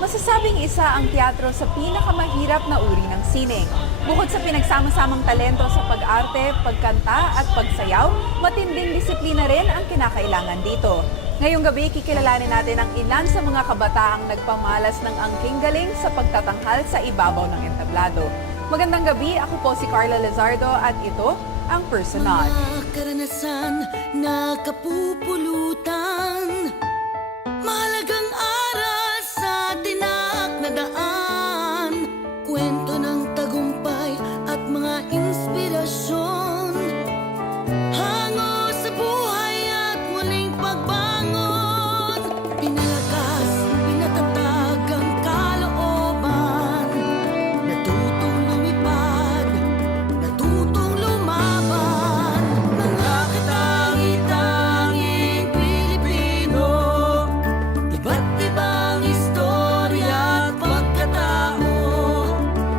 Masasabing isa ang teatro sa pinakamahirap na uri ng sining. Bukod sa pinagsama-samang talento sa pag-arte, pagkanta at pagsayaw, matinding disiplina rin ang kinakailangan dito. Ngayong gabi, kikilalanin natin ang ilan sa mga kabataang nagpamalas ng angking galing sa pagtatanghal sa ibabaw ng entablado. Magandang gabi, ako po si Carla Lizardo at ito ang Personage. Mga karanasan na kapupulutan, mahalagang aral sa tinak na daan, kwento ng tagumpay at mga inspirasyon, hango sa buhay at muling pagbangon, pinalakas, pinatatag ang kalooban, natutong lumipad, natutong lumaban, mga katangi-tanging Pilipino, iba't ibang istorya at pagkatao,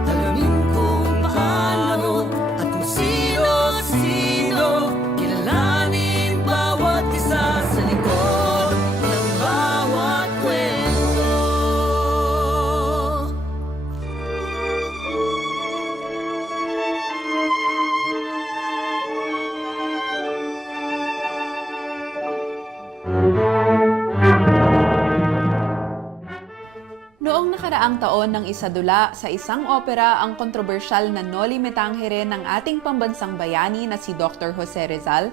alamin kung paano at kung sino-sino, kilalanin bawat isa sa likod ng bawat kwento. Noong nakaraang taon ng isadula sa isang opera ang kontrobersyal na Noli Me Tangere ng ating pambansang bayani na si Dr. Jose Rizal,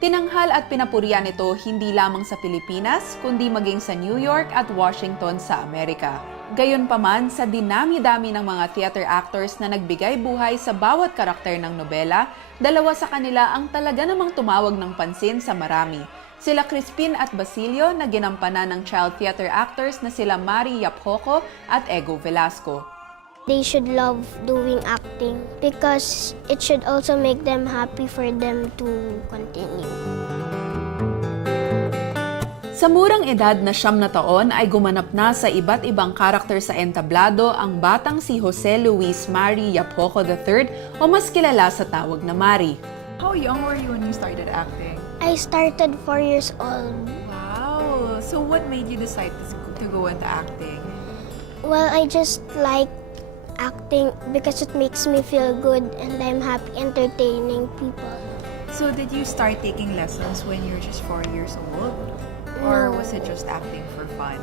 tinanghal at pinapurihan ito hindi lamang sa Pilipinas, kundi maging sa New York at Washington sa Amerika. Gayunpaman, sa dinami-dami ng mga theater actors na nagbigay buhay sa bawat karakter ng nobela, dalawa sa kanila ang talaga namang tumawag ng pansin sa marami. Sila Crispin at Basilio na ginampanan ng child theater actors na sila Yapjoco at Eggo Velasco. They should love doing acting because it should also make them happy for them to continue. Sa murang edad na 9 na taon ay gumanap na sa iba't ibang karakter sa entablado ang batang si Jose Luis Mari Yapjoco III o mas kilala sa tawag na Mari. How young were you when you started acting? I started 4 years old. Wow! So what made you decide to go into acting? Well, I just like acting because it makes me feel good and I'm happy entertaining people. So did you start taking lessons when you were just 4 years old? Or No. was it just acting for fun?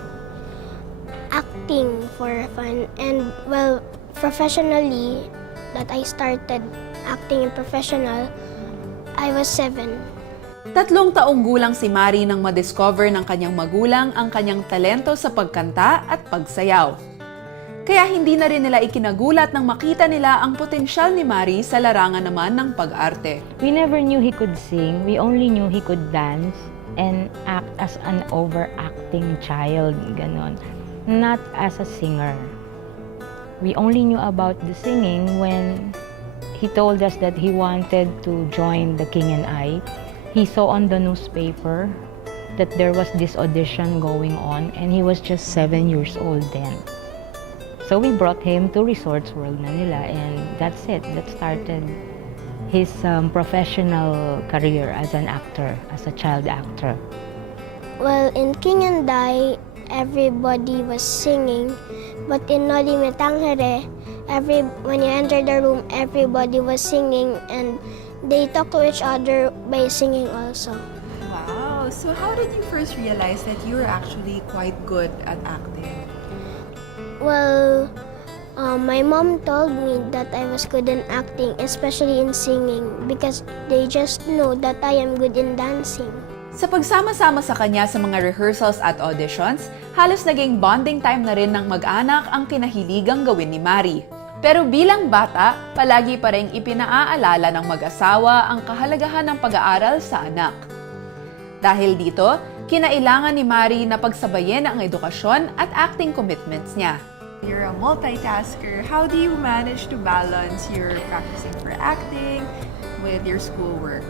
Acting for fun and well, professionally, that I started acting in professional, I was 7. 3 taong gulang si Mari nang madiscover ng kanyang magulang ang kanyang talento sa pagkanta at pagsayaw. Kaya hindi na rin nila ikinagulat nang makita nila ang potensyal ni Mari sa larangan naman ng pag-arte. We never knew he could sing. We only knew he could dance and act as an overacting child, ganon. Not as a singer. We only knew about the singing when he told us that he wanted to join The King and I. He saw on the newspaper that there was this audition going on and he was just 7 years old then. So we brought him to Resorts World Manila and that's it. That started his professional career as an actor, as a child actor. Well, in King and I, everybody was singing, but in Noli Me Tangere, when you enter the room, everybody was singing and they talk to each other by singing also. Wow! So how did you first realize that you were actually quite good at acting? Well, my mom told me that I was good in acting, especially in singing, because they just know that I am good in dancing. Sa pagsama-sama sa kanya sa mga rehearsals at auditions, halos naging bonding time na rin ng mag-anak ang kinahiligang gawin ni Mari. Pero bilang bata, palagi pa rin ipinaaalala ng mag-asawa ang kahalagahan ng pag-aaral sa anak. Dahil dito, kinailangan ni Mari na pagsabayin ang edukasyon at acting commitments niya. You're a multitasker. How do you manage to balance your practicing for acting with your schoolwork?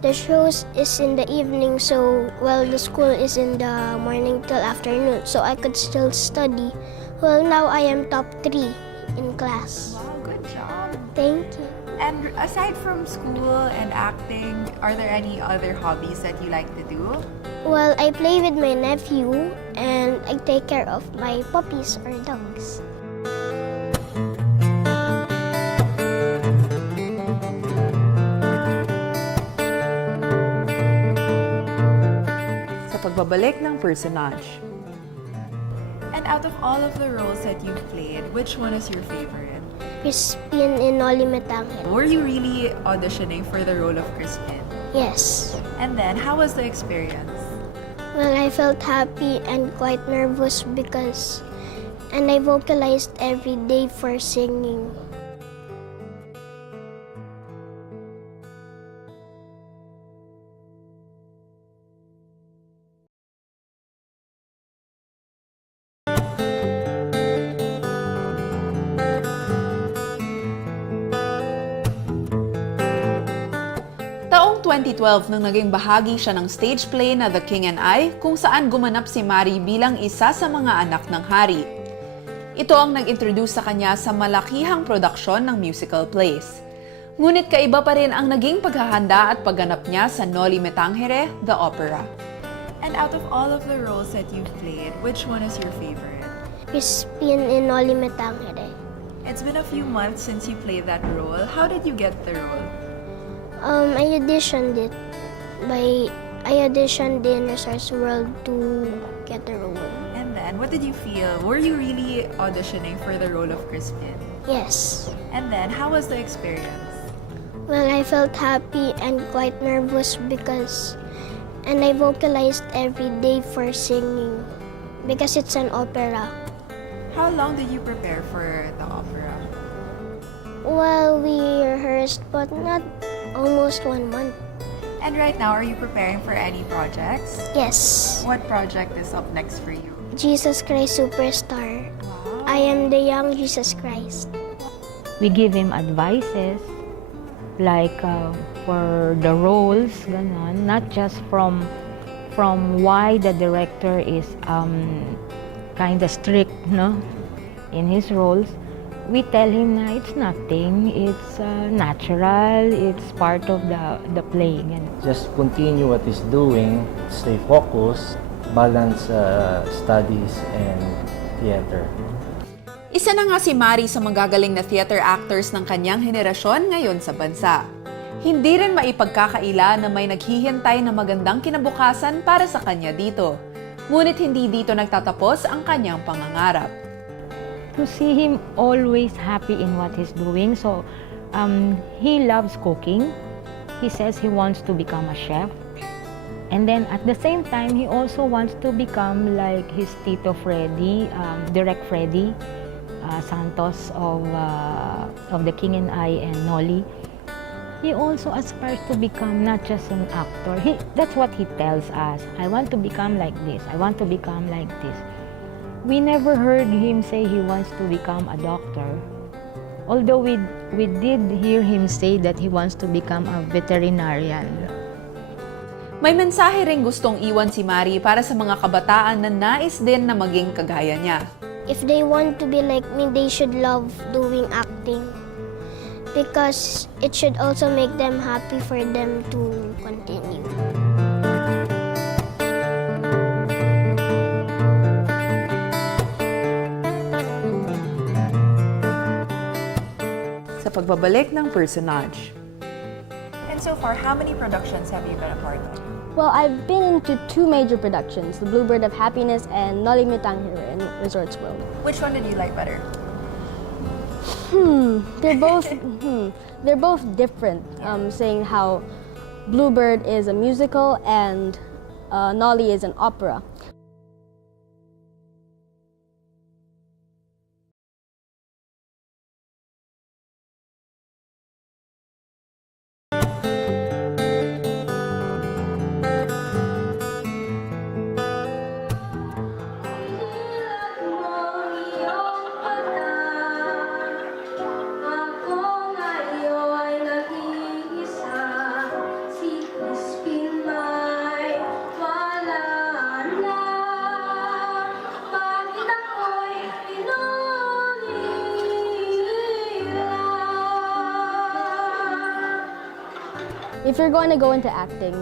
The shows is in the evening, so well, the school is in the morning till afternoon, so I could still study. Well, now I am top 3 in class. Wow, good job. Thank you. And aside from school and acting, are there any other hobbies that you like to do? Well, I play with my nephew and I take care of my puppies or dogs. Sa pagbabalik ng Personage. And out of all of the roles that you've played, which one is your favorite? Crispin in Noli Me Tangere. Were you really auditioning for the role of Crispin? Yes. And then, how was the experience? Well, I felt happy and quite nervous and I vocalized every day for singing. Taong 2012 nang naging bahagi siya ng stage play na The King and I, kung saan gumanap si Mari bilang isa sa mga anak ng hari. Ito ang nag-introduce sa kanya sa malakihang produksyon ng musical plays. Ngunit kaiba pa rin ang naging paghahanda at pagganap niya sa Noli Me Tangere, the opera. And out of all of the roles that you've played, which one is your favorite? Crispin in Noli Me Tangere. It's been a few months since you played that role. How did you get the role? I auditioned it. I auditioned in Resource World to get the role. And then, what did you feel? Were you really auditioning for the role of Crispin? Yes. And then, how was the experience? Well, I felt happy and quite nervous and I vocalized every day for singing because it's an opera. How long did you prepare for the opera? Well, we rehearsed, but not almost 1 month. And right now, are you preparing for any projects? Yes. What project is up next for you? Jesus Christ Superstar. Wow. I am the young Jesus Christ. We give him advices like for the roles, ganon, not just from why the director is kind of strict, no, in his roles. We tell him na it's nothing, it's natural, it's part of the play. Ganon. Just continue what he's doing, stay focused, balance studies and theater. Isa na nga si Mari sa magagaling na theater actors ng kanyang henerasyon ngayon sa bansa. Hindi rin maipagkakaila na may naghihintay na magandang kinabukasan para sa kanya dito. Ngunit hindi dito nagtatapos ang kanyang pangangarap. To see him always happy in what he's doing, so he loves cooking. He says he wants to become a chef. And then at the same time, he also wants to become like his Tito Freddy, Direct Freddy Santos of The King and I and Noli. He also aspires to become not just an actor. That's what he tells us. I want to become like this. I want to become like this. We never heard him say he wants to become a doctor. Although we did hear him say that he wants to become a veterinarian. May mensahe ring gustong iwan si Mari para sa mga kabataan na nais din na maging kagaya niya. If they want to be like me, they should love doing acting because it should also make them happy for them to continue. Sa pagbabalik ng Personage. And so far, how many productions have you been a part of? Well, I've been into 2 major productions, The Bluebird of Happiness and Noli Me Tangere in Resorts World. Which one did you like better? They're both different, saying how Bluebird is a musical and Noli is an opera. Si Crispin may wala na. if you're going to go into acting,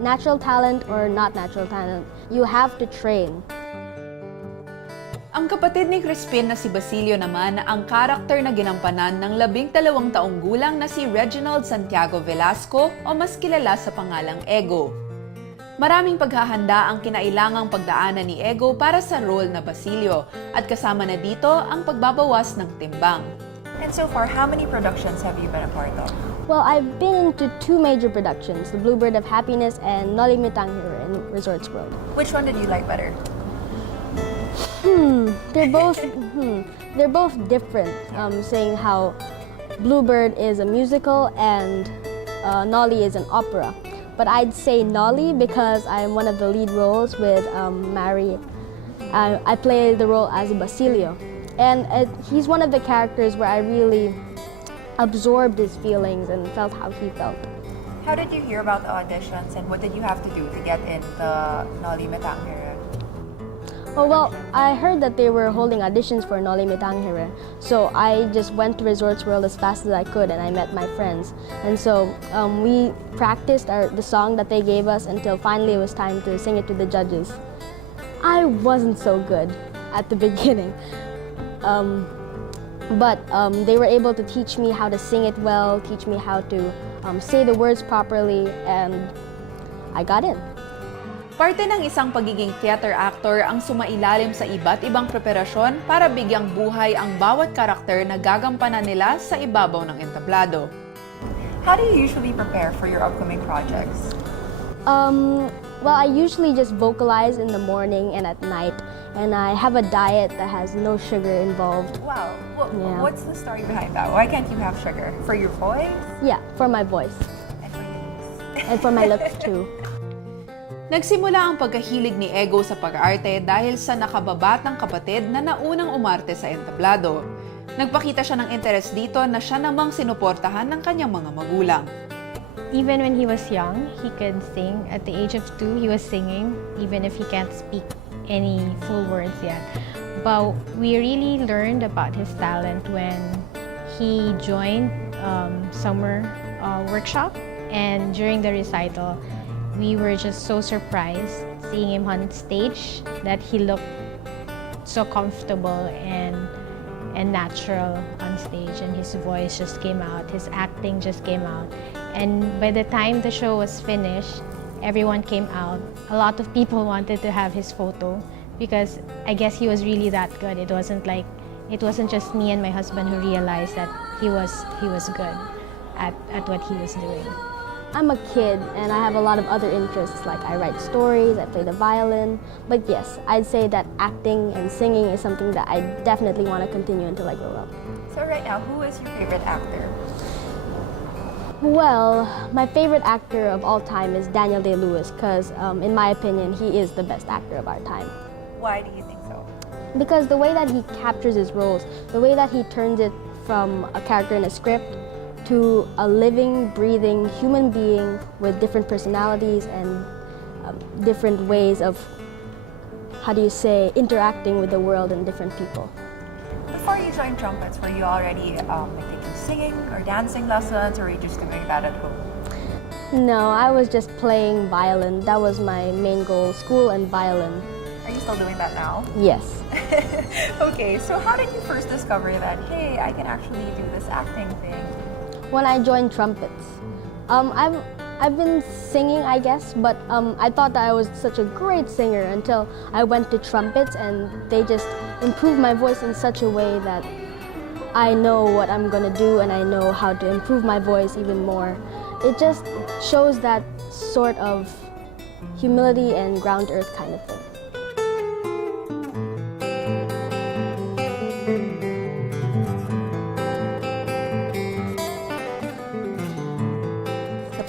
natural talent or not natural talent, you have to train. Ang kapatid ni Crispin na si Basilio naman ang karakter na ginampanan ng 12 taong gulang na si Reginald Santiago Velasco o mas kilala sa pangalang Eggo. Maraming paghahanda ang kinailangang pagdaanan ni Eggo para sa role na Basilio at kasama na dito ang pagbabawas ng timbang. And so far, how many productions have you been a part of? Well, I've been into 2 major productions, The Bluebird of Happiness and Noli Me Tangere in Resorts World. Which one did you like better? They're both different, saying how Bluebird is a musical and Nolly is an opera. But I'd say Nolly because I'm one of the lead roles with Mary. I play the role as Basilio. And he's one of the characters where I really absorbed his feelings and felt how he felt. How did you hear about the auditions and what did you have to do to get in the Noli Me Tangere? Oh, well, I heard that they were holding auditions for Noli Me Tangere, so I just went to Resorts World as fast as I could and I met my friends. And so we practiced the song that they gave us until finally it was time to sing it to the judges. I wasn't so good at the beginning, but they were able to teach me how to sing it well, teach me how to say the words properly, and I got in. Parte ng isang pagiging theater actor ang sumailalim sa iba't ibang preparasyon para bigyang buhay ang bawat karakter na gagampanan nila sa ibabaw ng entablado. How do you usually prepare for your upcoming projects? Well, I usually just vocalize in the morning and at night, and I have a diet that has no sugar involved. Wow. Yeah. What's the story behind that? Why can't you have sugar? For your voice? Yeah, for my voice. And for your looks? And for my looks too. Nagsimula ang pagkahilig ni Eggo sa pag-arte dahil sa nakababatang kapatid na naunang umarte sa entablado. Nagpakita siya ng interes dito na siya namang sinuportahan ng kanyang mga magulang. Even when he was young, he could sing. At the age of 2, he was singing, even if he can't speak any full words yet. But we really learned about his talent when he joined summer workshop, and during the recital, we were just so surprised seeing him on stage that he looked so comfortable and natural on stage, and his voice just came out, his acting just came out. And by the time the show was finished, everyone came out. A lot of people wanted to have his photo because I guess he was really that good. It wasn't just me and my husband who realized that he was good at what he was doing. I'm a kid and I have a lot of other interests, like I write stories, I play the violin. But yes, I'd say that acting and singing is something that I definitely want to continue until I grow up. So right now, who is your favorite actor? Well, my favorite actor of all time is Daniel Day-Lewis because, in my opinion, he is the best actor of our time. Why do you think so? Because the way that he captures his roles, the way that he turns it from a character in a script to a living, breathing human being with different personalities and different ways of, interacting with the world and different people. Before you joined trumpets, were you already taking singing or dancing lessons, or were you just doing that at home? No, I was just playing violin. That was my main goal, school and violin. Are you still doing that now? Yes. Okay, so how did you first discover that, hey, I can actually do this acting thing? When I joined trumpets. I've been singing, I guess, but I thought that I was such a great singer until I went to trumpets, and they just improved my voice in such a way that I know what I'm gonna do and I know how to improve my voice even more. It just shows that sort of humility and ground to earth kind of thing.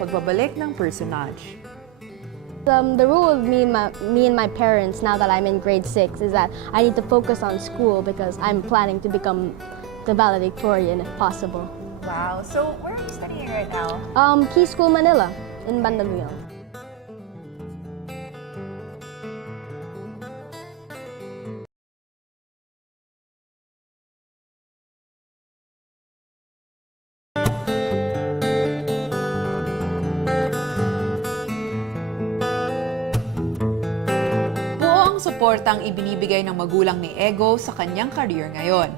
Pagbabalik ng Personage. The rule of me and my parents now that I'm in grade 6 is that I need to focus on school because I'm planning to become the valedictorian if possible. Wow, so where are you studying right now? Key School Manila in Mandaluyong. suportang ibinibigay ng magulang ni Eggo sa kanyang career ngayon.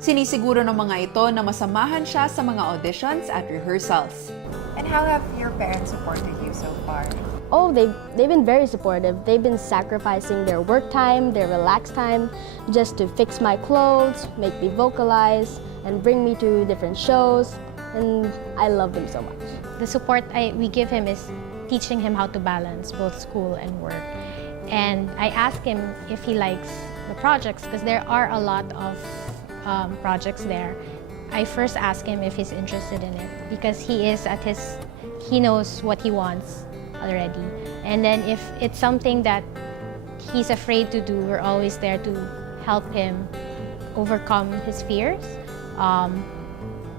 Sinisiguro ng mga ito na masamahan siya sa mga auditions at rehearsals. And how have your parents supported you so far? Oh, they've been very supportive. They've been sacrificing their work time, their relaxed time, just to fix my clothes, make me vocalize, and bring me to different shows. And I love them so much. The support we give him is teaching him how to balance both school and work. And I ask him if he likes the projects, because there are a lot of projects there. I first ask him if he's interested in it, because he knows what he wants already. And then if it's something that he's afraid to do, we're always there to help him overcome his fears.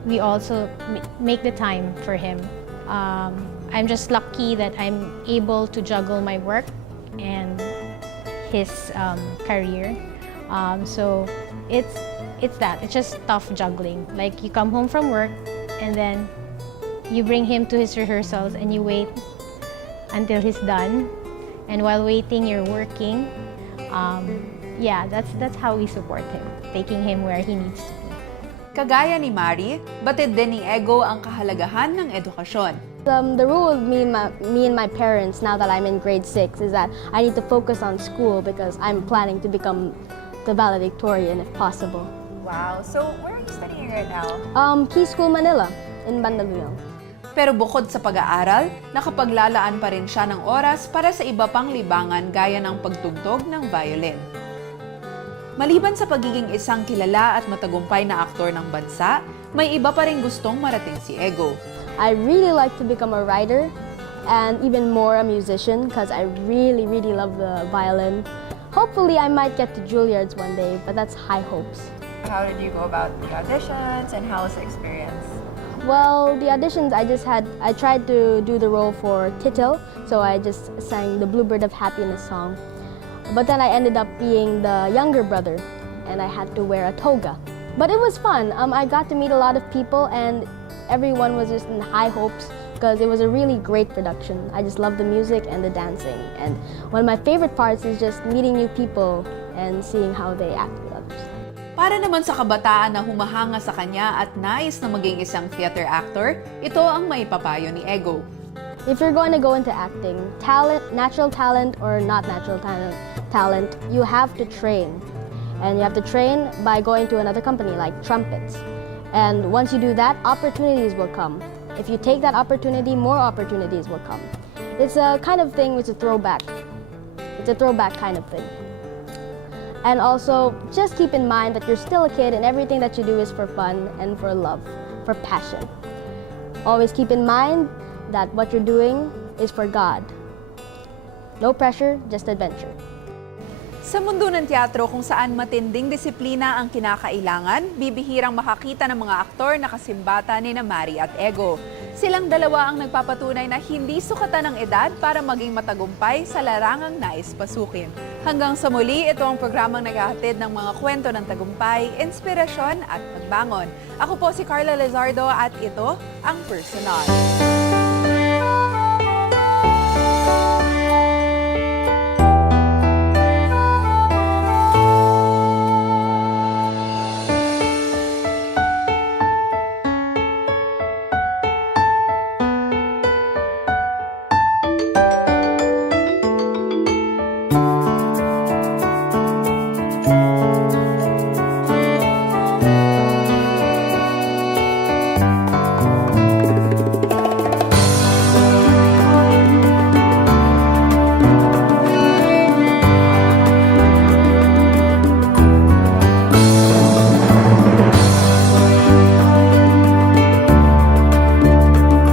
We also make the time for him. I'm just lucky that I'm able to juggle my work and his career. So it's just tough juggling. Like, you come home from work and then you bring him to his rehearsals and you wait until he's done. And while waiting, you're working. That's how we support him, taking him where he needs to be. Kagaya ni Mari, batid din ni Eggo ang kahalagahan ng edukasyon. The rule of me and my parents, now that I'm in grade 6, is that I need to focus on school because I'm planning to become the valedictorian if possible. Wow. So, where are you studying right now? Key School Manila in Mandaluyong. Pero bukod sa pag-aaral, nakapaglalaan pa rin siya ng oras para sa iba pang libangan gaya ng pagtugtog ng violin. Maliban sa pagiging isang kilala at matagumpay na aktor ng bansa, may iba pa rin gustong marating si Eggo. I really like to become a writer and even more a musician because I really, really love the violin. Hopefully, I might get to Juilliard's one day, but that's high hopes. How did you go about the auditions and how was the experience? Well, the auditions I tried to do the role for Titil, so I just sang the Bluebird of Happiness song. But then I ended up being the younger brother, and I had to wear a toga. But it was fun. I got to meet a lot of people, and everyone was just in high hopes because it was a really great production. I just love the music and the dancing. And one of my favorite parts is just meeting new people and seeing how they act with others. Para naman sa kabataan na humahanga sa kanya at nais na maging isang theater actor, ito ang maipapayo ni Eggo. If you're going to go into acting, natural talent or not natural talent, you have to train. And you have to train by going to another company like Trumpets. And once you do that, opportunities will come. If you take that opportunity, more opportunities will come. It's a kind of thing, it's a throwback. It's a throwback kind of thing. And also, just keep in mind that you're still a kid and everything that you do is for fun and for love, for passion. Always keep in mind that what you're doing is for God. No pressure, just adventure. Sa mundo ng teatro kung saan matinding disiplina ang kinakailangan, bibihirang makakita ng mga aktor na kasimbata ni Mari at Eggo. Silang dalawa ang nagpapatunay na hindi sukatan ng edad para maging matagumpay sa larangang nais pasukin. Hanggang sa muli, ito ang programang naghahatid ng mga kwento ng tagumpay, inspirasyon at pagbangon. Ako po si Carla Lizardo at ito ang Personage.